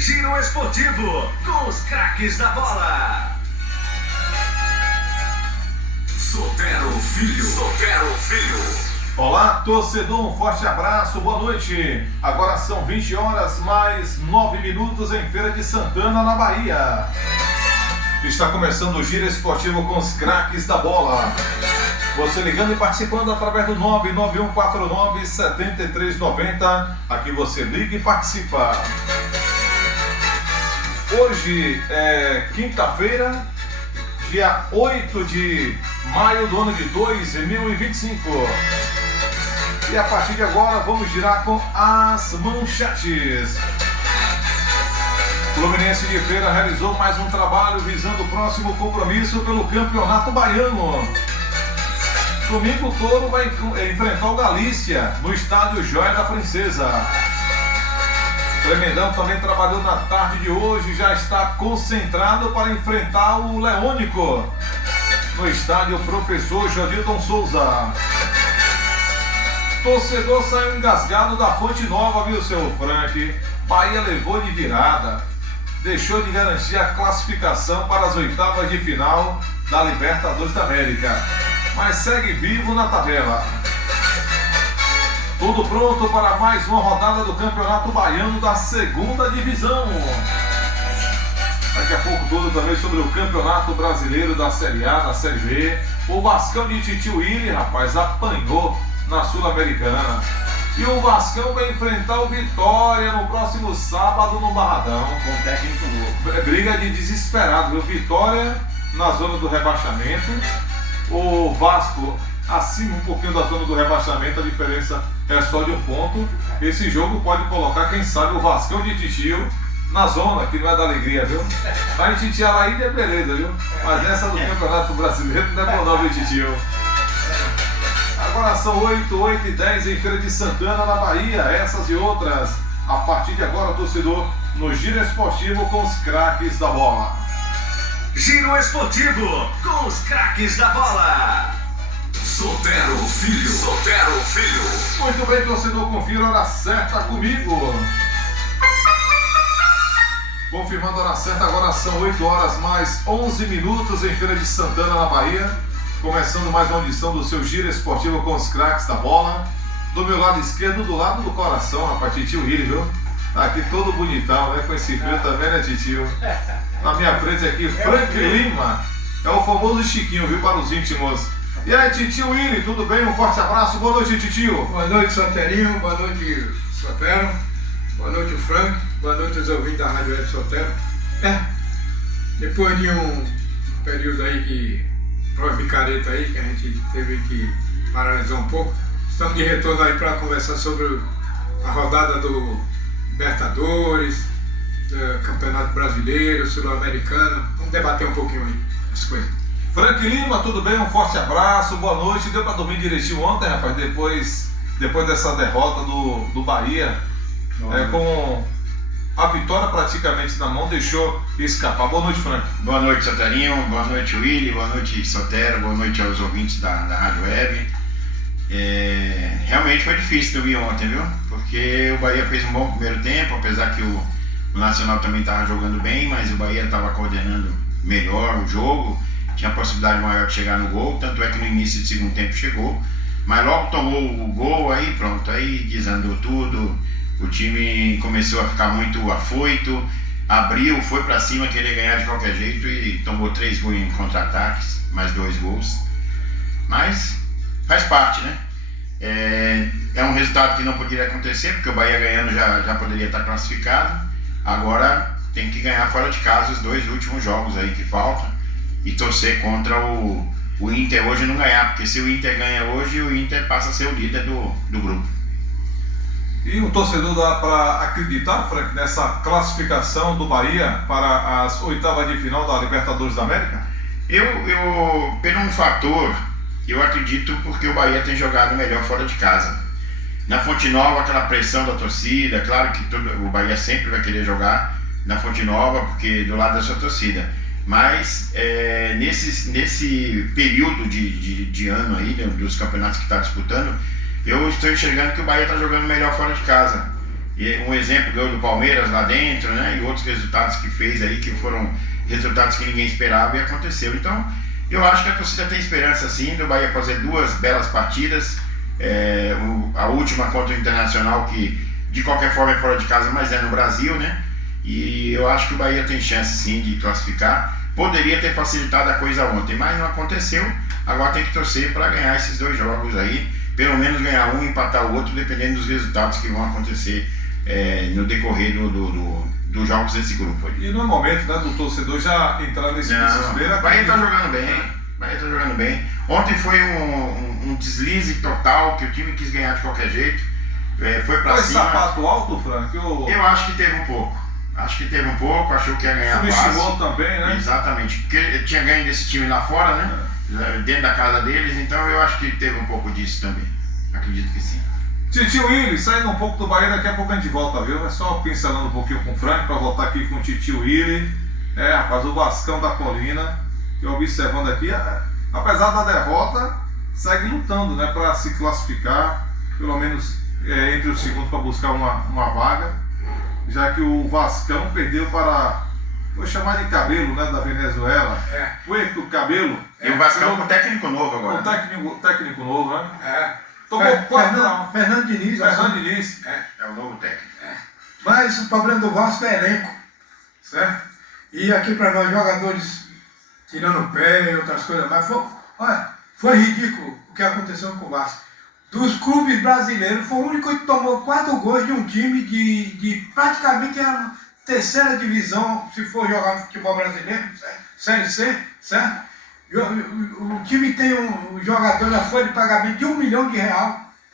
Giro Esportivo, com os craques da bola. Sotero Filho. Olá, torcedor, um forte abraço, boa noite. Agora são 20 horas mais 9 minutos em Feira de Santana, na Bahia. Está começando o Giro Esportivo com os craques da bola. Você ligando e participando através do 99149-7390. Aqui você liga e participa. Hoje é quinta-feira, dia 8 de maio do ano de 2025. E a partir de agora vamos girar com as manchetes. Fluminense de Feira realizou mais um trabalho visando o próximo compromisso pelo Campeonato Baiano. Domingo o Touro vai enfrentar o Galícia no estádio Joia da Princesa. Tremendão também trabalhou na tarde de hoje, já está concentrado para enfrentar o Leônico no estádio Professor Jodilton Souza. Torcedor saiu engasgado da Fonte Nova, viu, seu Frank? Bahia levou de virada, deixou de garantir a classificação para as oitavas de final da Libertadores da América, mas segue vivo na tabela. Tudo pronto para mais uma rodada do Campeonato Baiano da segunda divisão. Daqui a pouco tudo também sobre o Campeonato Brasileiro da Série A, da Série B. O Vascão de Titio Willy, rapaz, apanhou na Sul-Americana. E o Vascão vai enfrentar o Vitória no próximo sábado no Barradão. Com técnico novo. Briga de desesperado, viu? Vitória na zona do rebaixamento. O Vasco acima um pouquinho da zona do rebaixamento, a diferença é só de um ponto. Esse jogo pode colocar, quem sabe, o Vascão de Titio na zona, que não é da alegria, viu? Vai titiar lá ainda é beleza, viu? Mas essa do Campeonato Brasileiro não é bom não, viu, Titio? Agora são 8h10 em Feira de Santana, na Bahia. Essas e outras, a partir de agora, torcedor, no Giro Esportivo com os craques da bola. Giro Esportivo, com os craques da bola. Sotero Filho. Muito bem, torcedor, confira a hora certa comigo. Confirmando a hora certa, agora são 8 horas mais 11 minutos em Feira de Santana, na Bahia. Começando mais uma edição do seu Giro Esportivo com os craques da bola. Do meu lado esquerdo, do lado do coração, rapaz, Titio Willy, viu? Tá aqui todo bonitão, né? Com esse frio também, né, Titio? Na minha frente aqui, Frank Lima. É o famoso Chiquinho, viu? Para os íntimos. E aí, Titio Willy, tudo bem? Um forte abraço. Boa noite, Titio. Boa noite, Soterinho. Boa noite, Sotero. Boa noite, Frank. Boa noite, os ouvintes da Rádio Web Sotero. Depois de um período aí que picareta aí, que a gente teve que paralisar um pouco, estamos de retorno aí para conversar sobre a rodada do Libertadores, do Campeonato Brasileiro, Sul-Americano. Vamos debater um pouquinho aí as coisas. Frank Lima, tudo bem? Um forte abraço, boa noite. Deu para dormir direitinho ontem, rapaz, depois dessa derrota do Bahia, com a vitória praticamente na mão, deixou escapar. Boa noite, Frank. Boa noite, Soterinho. Boa noite, Willy. Boa noite, Sotero. Boa noite aos ouvintes da Rádio Web. Realmente foi difícil dormir ontem, viu? Porque o Bahia fez um bom primeiro tempo, apesar que o Nacional também estava jogando bem, mas o Bahia estava coordenando melhor o jogo, tinha possibilidade maior de chegar no gol, tanto é que no início do segundo tempo chegou, mas logo tomou o gol, aí pronto, aí desandou tudo, o time começou a ficar muito afoito, abriu, foi para cima, querer ganhar de qualquer jeito e tomou 3 gols em contra-ataques, mais 2 gols, mas faz parte, né? É um resultado que não poderia acontecer, porque o Bahia ganhando já poderia estar classificado. Agora tem que ganhar fora de casa os 2 últimos jogos aí que faltam e torcer contra o Inter hoje não ganhar, porque se o Inter ganha hoje, o Inter passa a ser o líder do grupo. E o torcedor dá para acreditar, Frank, nessa classificação do Bahia para as oitavas de final da Libertadores da América? Eu pelo um fator, eu acredito porque o Bahia tem jogado melhor fora de casa. Na Fonte Nova, aquela pressão da torcida, claro que o Bahia sempre vai querer jogar na Fonte Nova, porque do lado da sua torcida. Mas nesse período de ano aí, dos campeonatos que está disputando, eu estou enxergando que o Bahia está jogando melhor fora de casa. E um exemplo ganhou do Palmeiras lá dentro, né? E outros resultados que fez aí, que foram resultados que ninguém esperava e aconteceu. Então, eu acho que a torcida tem esperança sim do Bahia fazer 2 belas partidas. A última contra o Internacional, que de qualquer forma é fora de casa, mas é no Brasil, né? E eu acho que o Bahia tem chance sim de classificar. Poderia ter facilitado a coisa ontem, mas não aconteceu. Agora tem que torcer para ganhar esses 2 jogos aí. Pelo menos ganhar um e empatar o outro, dependendo dos resultados que vão acontecer no decorrer dos jogos desse grupo aí. E no momento, né, do torcedor já entrar nesse desespero. O Bahia tá jogando bem. Bahia tá jogando bem. Ontem foi um deslize total, que o time quis ganhar de qualquer jeito. Foi pra Foi cima. sapato alto, Frank? Eu acho que teve um pouco. Achou que ia ganhar Subestimou fácil. também, né? Exatamente. Porque tinha ganho desse time lá fora, né? Dentro da casa deles, então eu acho que teve um pouco disso também. Acredito que sim. Titio Willi, saindo um pouco do Bahia, daqui a pouco a gente volta, viu? É só pincelando um pouquinho com o Frank para voltar aqui com o Titio Willi. Rapaz, o Vascão da Colina, que eu observando aqui, apesar da derrota, segue lutando, né, para se classificar, pelo menos entre os segundos para buscar uma vaga, já que o Vascão perdeu para, vou chamar de Cabelo, né, da Venezuela. Puerto Cabelo. E o Vascão com técnico novo agora. Técnico novo, né? Tomou Fernando Diniz. Fernando Diniz. É o novo técnico. Mas o problema do Vasco é elenco, certo? E aqui para nós, jogadores tirando o pé e outras coisas, mas foi ridículo o que aconteceu com o Vasco. Dos clubes brasileiros, foi o único que tomou 4 gols de um time de praticamente a 3ª divisão, se for jogar no futebol brasileiro, certo? Série C, certo? O time tem um jogador na folha de pagamento de R$1 milhão.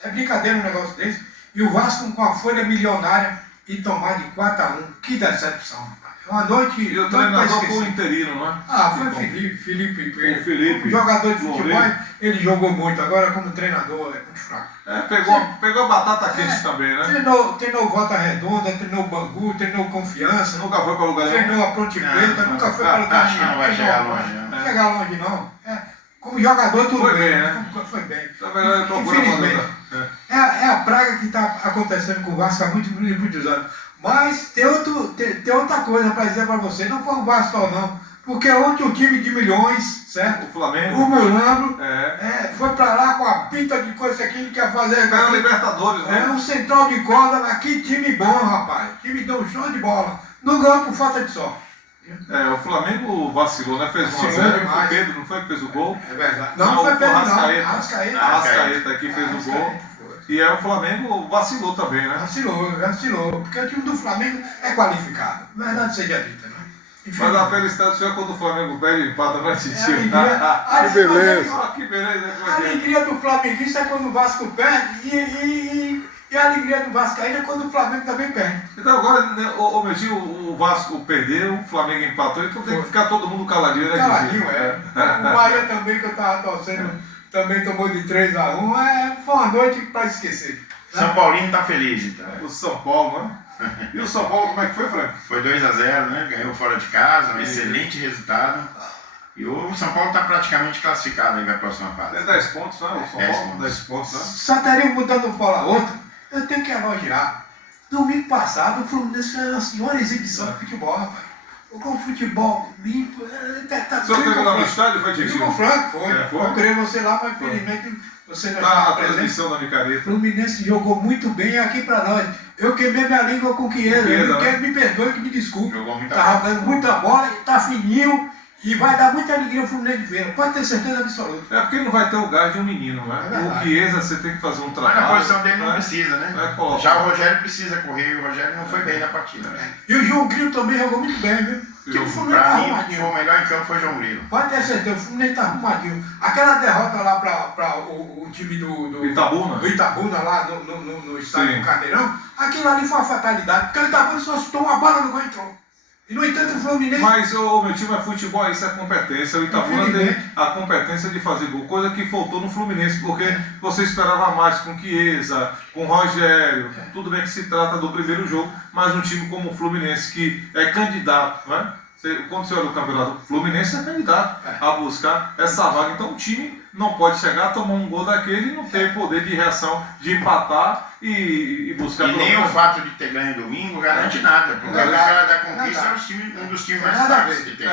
É brincadeira um negócio desse. E o Vasco com a folha milionária e tomar de 4-1. Que decepção, rapaz. Uma noite. E o treinador foi o interino, não é? Foi Felipe. O Felipe. O jogador de futebol, Loureiro. ele jogou muito. Agora, como treinador, é muito fraco. Pegou a batata quente também, né? Treinou Volta Redonda, treinou Bangu, treinou Confiança. Nunca foi para lugar nenhum. Treinou a Ponte Preta, nunca foi para lugar Acho que não vai chegar longe, não. Não chegar longe, não. Como jogador, tudo Foi bem, bem, né? Foi bem. Infelizmente. É a praga que está acontecendo com o Vasco há muitos anos. Mas tem outra coisa para dizer para você, não foi o Vasco só não. Porque ontem o time de milhões, certo? O Flamengo. O Mulambro, foi foi para lá com a pinta de coisa que ele quer fazer. Ganhou Libertadores, né? Um central de corda, mas que time bom, rapaz. Time deu um show de bola. Não ganhou por falta de sorte. O Flamengo vacilou, né? Fez 1-0, foi demais. Pedro, não foi que fez o gol? É verdade. Não, foi Pedro, Arrascaeta. Arrascaeta aqui fez o gol. E o Flamengo vacilou também, né? Vacilou. Porque o time do Flamengo é qualificado. Verdade seja dita, né? Mas a felicidade do senhor quando o Flamengo perde e empata, não é, Titio? Que beleza. Que beleza. A alegria do flamenguista é quando o Vasco perde e a alegria do Vascaíno é quando o Flamengo também perde. Então agora, né, meu tio, o Vasco perdeu, o Flamengo empatou, então tem que ficar todo mundo caladinho, né? Caladinho, O Bahia também, que eu tava torcendo, também tomou de 3-1. Foi uma noite para esquecer. São Paulino tá feliz, então. O São Paulo, né? E o São Paulo, como é que foi, Frank? Foi 2-0, né? Ganhou fora de casa, um excelente resultado. E o São Paulo está praticamente classificado aí para a próxima fase. 10 pontos, né? O São 10 Paulo, pontos. 10 pontos, né? Só estaria mudando um polo a outra. Eu tenho que elogiar. Domingo passado, o Fluminense fez uma senhora exibição de futebol, rapaz. Com o futebol limpo. O senhor teve lá no estádio, foi, Titio? Com o Franco, foi. Foi? Eu queria você lá, mas infelizmente você não Tá estava na presente. transmissão da micareta. O Fluminense jogou muito bem aqui pra nós. Eu queimei minha língua com o Chiesa. Chiesa, Quero me perdoe que me desculpe. Jogou muita Tá bola. dando muita bola, tá fininho e vai dar muita alegria ao Fluminense de ver. Pode ter certeza absoluta. É porque ele não vai ter o gás de um menino, É né? verdade. O Chiesa você tem que fazer um Mas trabalho. na posição dele não né? precisa, né? Não é colocar. Já o Rogério precisa correr e o Rogério não foi bem na partida. E o João Grilo também jogou muito bem, viu? Que o Fluminense tá Pra mim, foi arrumadinho. o melhor em campo foi o João Grilo. Pode ter certeza, o Fluminense tá arrumadinho. Aquela derrota lá para o time do Itabuna. do Itabuna lá no estádio Sim. do Caldeirão, aquilo ali foi uma fatalidade, porque o Itabuna só chutou uma bola no gol e entrou. E no entanto o Fluminense. Mas o meu time é futebol, isso é competência. O Itabuna tem Infelizmente. a competência de fazer gol, coisa que faltou no Fluminense, porque você esperava mais com Chiesa, com Rogério. Tudo bem que se trata do primeiro jogo, mas um time como o Fluminense, que é candidato, né? Quando você olha o campeonato Fluminense, é candidato a buscar essa vaga. Então o time não pode chegar a tomar um gol daquele e não ter poder de reação, de empatar e buscar... E nem o fato de ter ganho domingo garante nada, porque o cara da Conquista é um dos times mais fracos que tem.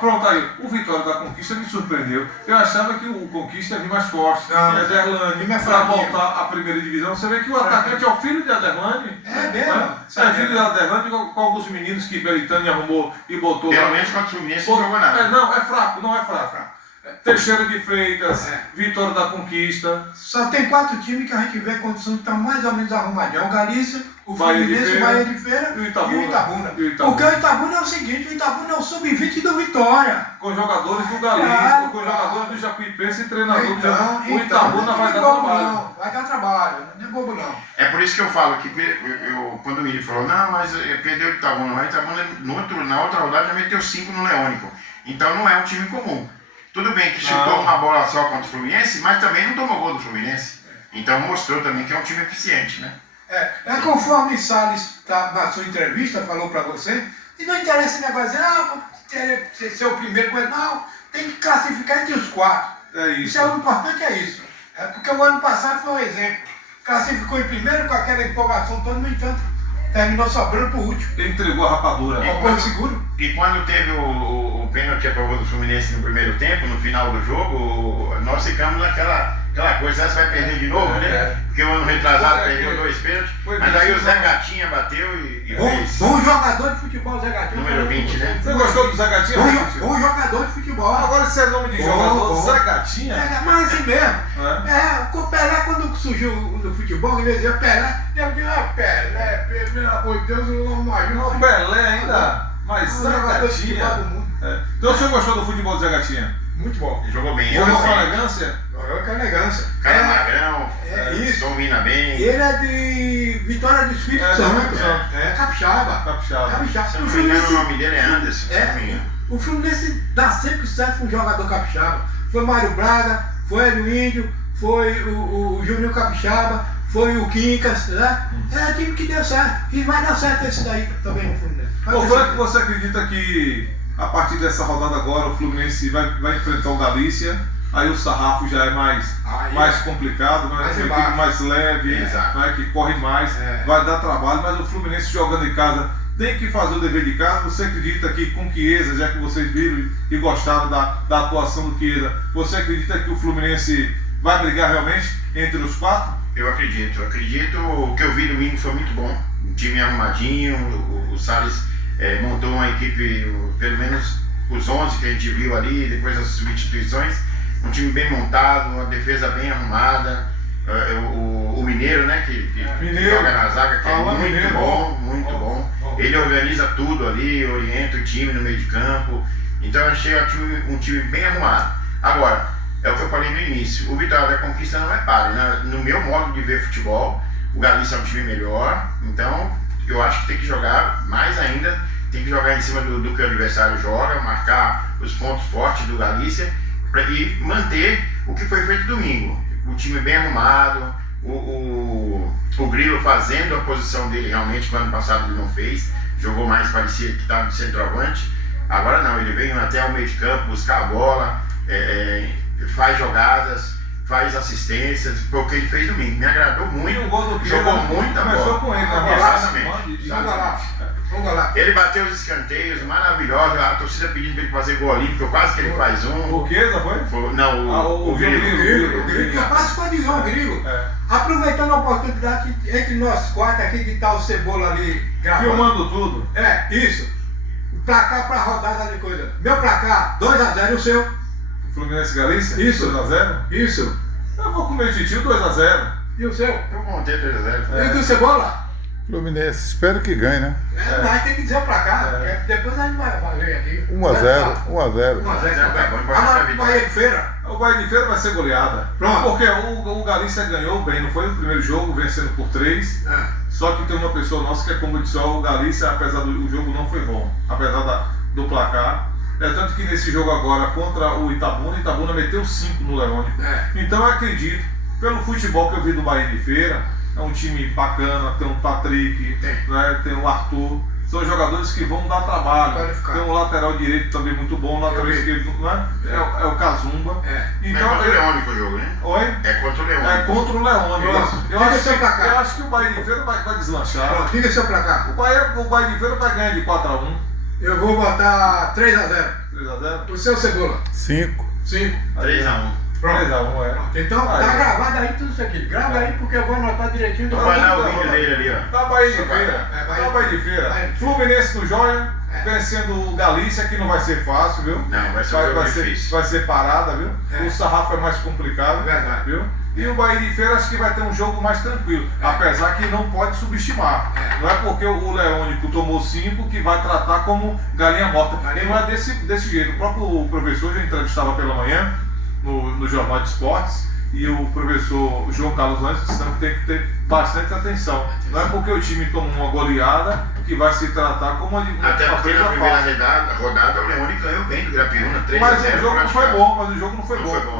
Pronto, aí, o Vitória da Conquista me surpreendeu. Eu achava que o Conquista ia vir mais forte. Não, e Aderlane, para voltar à primeira divisão. Você vê que o atacante é o filho de Aderlane. É mesmo? Né? É filho de Aderlane com alguns meninos que Belitani arrumou e botou. Pelo menos contra o Fluminense não jogou nada. Não, é fraco, não é fraco. Teixeira de Freitas, Vitória da Conquista. Só tem 4 times que a gente vê a condição de estar mais ou menos arrumadinho. O Galícia, o Bahia de Fluminense, Feira, o Bahia de Feira e o Itabuna. E o Itabuna. E o Itabuna. Porque o Itabuna é o seguinte, o Itabuna é o sub-20 do Vitória. Com jogadores do Galícia, Claro, com claro. jogadores do Jacuipense e treinador do Então, o Itabuna vai dar trabalho. Não, vai dar trabalho, não é bobo não. É por isso que eu falo que quando o Mili falou, não, mas perdeu o Itabuna, mas o Itabuna na outra rodada já meteu 5 no Leônico. Então não é um time comum. Tudo bem que chutou uma bola só contra o Fluminense, mas também não tomou gol do Fluminense. Então mostrou também que é um time eficiente, né? É conforme Salles na sua entrevista falou para você, e não interessa esse negócio de ser o primeiro, não, tem que classificar entre os 4. É isso. Isso é o importante, é isso. É porque o ano passado foi um exemplo. Classificou em primeiro com aquela empolgação toda, no entanto, terminou sobrando pro último. Ele entregou a rapadura. É o ponto seguro. E quando teve o pênalti a favor do Fluminense no primeiro tempo, no final do jogo, nós ficamos naquela coisa, você vai perder de novo, né? Porque o ano retrasado perdeu 2 pênaltis, mas aí o Zé Gatinha bateu e fez. Bom jogador de futebol, Zé Gatinha. Número 20, né? Você gostou do Zé Gatinha? Bom jogador de futebol. Agora esse é nome de jogador, Zé Gatinha? Mas assim mesmo. O Pelé, quando surgiu no futebol, ele dizia Pelé. Eu dizia, Pelé, pelo amor de Deus, eu não imagino. O Pelé ainda, mas Zé Gatinha. Então o senhor gostou do futebol do Zé Gatinha? Muito bom. Ele jogou bem. Jogou com elegância? Jogou com elegância. Cara magrão, isso. domina bem. Ele é de Vitória do Espírito Santo. Capixaba. Se não me engano, o nome dele é Anderson. Se não me engano. O Fluminense dá sempre certo com um jogador capixaba. Foi Mário Braga, foi Hélio Índio, foi o Juninho Capixaba, foi o Quincas, né? É time que deu certo. E vai dar certo esse daí também no Fluminense. Ô Frank, você acredita que a partir dessa rodada agora o Fluminense vai enfrentar o Galícia? Aí o sarrafo já é mais complicado, mais uma equipe mais leve, né, que corre mais, vai dar trabalho, mas o Fluminense jogando em casa tem que fazer o dever de casa. Você acredita que com Chiesa, já que vocês viram e gostaram da atuação do Chiesa, você acredita que o Fluminense vai brigar realmente entre os 4? Eu acredito. O que eu vi domingo foi muito bom. Um time arrumadinho, o Salles montou uma equipe, pelo menos os 11 que a gente viu ali, depois das substituições, um time bem montado, uma defesa bem arrumada. O Mineiro, né, que joga na zaga, que é muito bom. Ele organiza tudo ali, orienta o time no meio de campo. Então eu achei um time bem arrumado. Agora, é o que eu falei no início, o Vitória da Conquista não é páreo, né? No meu modo de ver futebol, o Galícia é um time melhor, então eu acho que tem que jogar mais ainda, tem que jogar em cima do que o adversário joga, marcar os pontos fortes do Galícia e manter o que foi feito domingo. O time bem arrumado, o Grilo fazendo a posição dele realmente, que no ano passado ele não fez, jogou mais, parecia que estava de centroavante. Agora não, ele veio até o meio de campo buscar a bola, faz jogadas, faz assistências, foi o que ele fez domingo. Me agradou muito, jogou muita bola. Começou com ele, Vamos lá. Ele bateu os escanteios maravilhosos, a torcida pedindo para ele fazer gol olímpico, quase que ele faz um. O Chiesa foi? Não, o Grilo. O Grilo, capaz de fazer o Grilo. Aproveitando a oportunidade entre nós 4 aqui, que está o Cebola ali gravando. Filmando tudo. Isso. O placar para a rodada de coisa. Meu placar, 2-0, e o seu? Fluminense Galícia? Isso. 2-0? Isso. Eu vou com o meu titio 2-0. E o seu? Eu montei 2-0. E do Cebola? Fluminense, espero que ganhe, né? Mas tem que dizer o placar. Depois a gente vai ver aqui. 1-0. 1-0. Tá bom, Agora o Bahia de Feira. O Bahia de Feira vai ser goleada. Pronto. Porque o Galícia ganhou bem, não foi no primeiro jogo, vencendo por 3. Só que tem uma pessoa nossa que é como disse, o Galícia, apesar do jogo não foi bom, apesar do placar. Tanto que nesse jogo agora contra o Itabuna meteu 5 no Leônico. Então eu acredito, pelo futebol que eu vi do Bahia de Feira, é um time bacana, tem o Patrick, né, tem o Arthur. São jogadores que vão dar trabalho. Qualificado. Tem um lateral direito também muito bom, um lateral vi. esquerdo, né? É o Cazumba. É. Então, é contra o Leônico o jogo, né? Oi? É contra o Leônico. É contra o Leônico. Pronto. Eu Diga acho, seu placar. eu acho que o Bahia de Feira vai deslanchar. Pronto, diga seu placar. O Bahia de Feira vai ganhar de 4x1. Eu vou botar 3x0. 3x0. O seu Cebola. 5. 5. 3x1. 3x1, é. Pronto. Então Aí. tá gravado aí tudo isso aqui. Grava aí porque eu vou anotar direitinho do Vai dar o Não, vídeo não. dele ali, ó. Da Bahia de Vai. Feira. É, Da Bahia de Feira. Vai. Fluminense do Joia, É. vencendo o Galícia, que não vai ser fácil, viu? Não, vai ser um jogo difícil. vai ser parada, viu? É. O sarrafo é mais complicado, É verdade. viu? E o Bahia de Feira acho que vai ter um jogo mais tranquilo, É. apesar que não pode subestimar. É. Não é porque o Leônico tomou 5 que vai tratar como galinha morta. Galinha E não é desse jeito. O próprio professor já entrevistava pela manhã no Jornal de Esportes. E o professor João Carlos Lange disse que tem que ter bastante atenção. Não é porque o time tomou uma goleada que vai se tratar como uma Até porque na coisa primeira fácil. rodada o Leônico ganhou bem do Grapiúna, 3x0. Mas o jogo não foi bom, mas o jogo não foi Não bom. foi bom,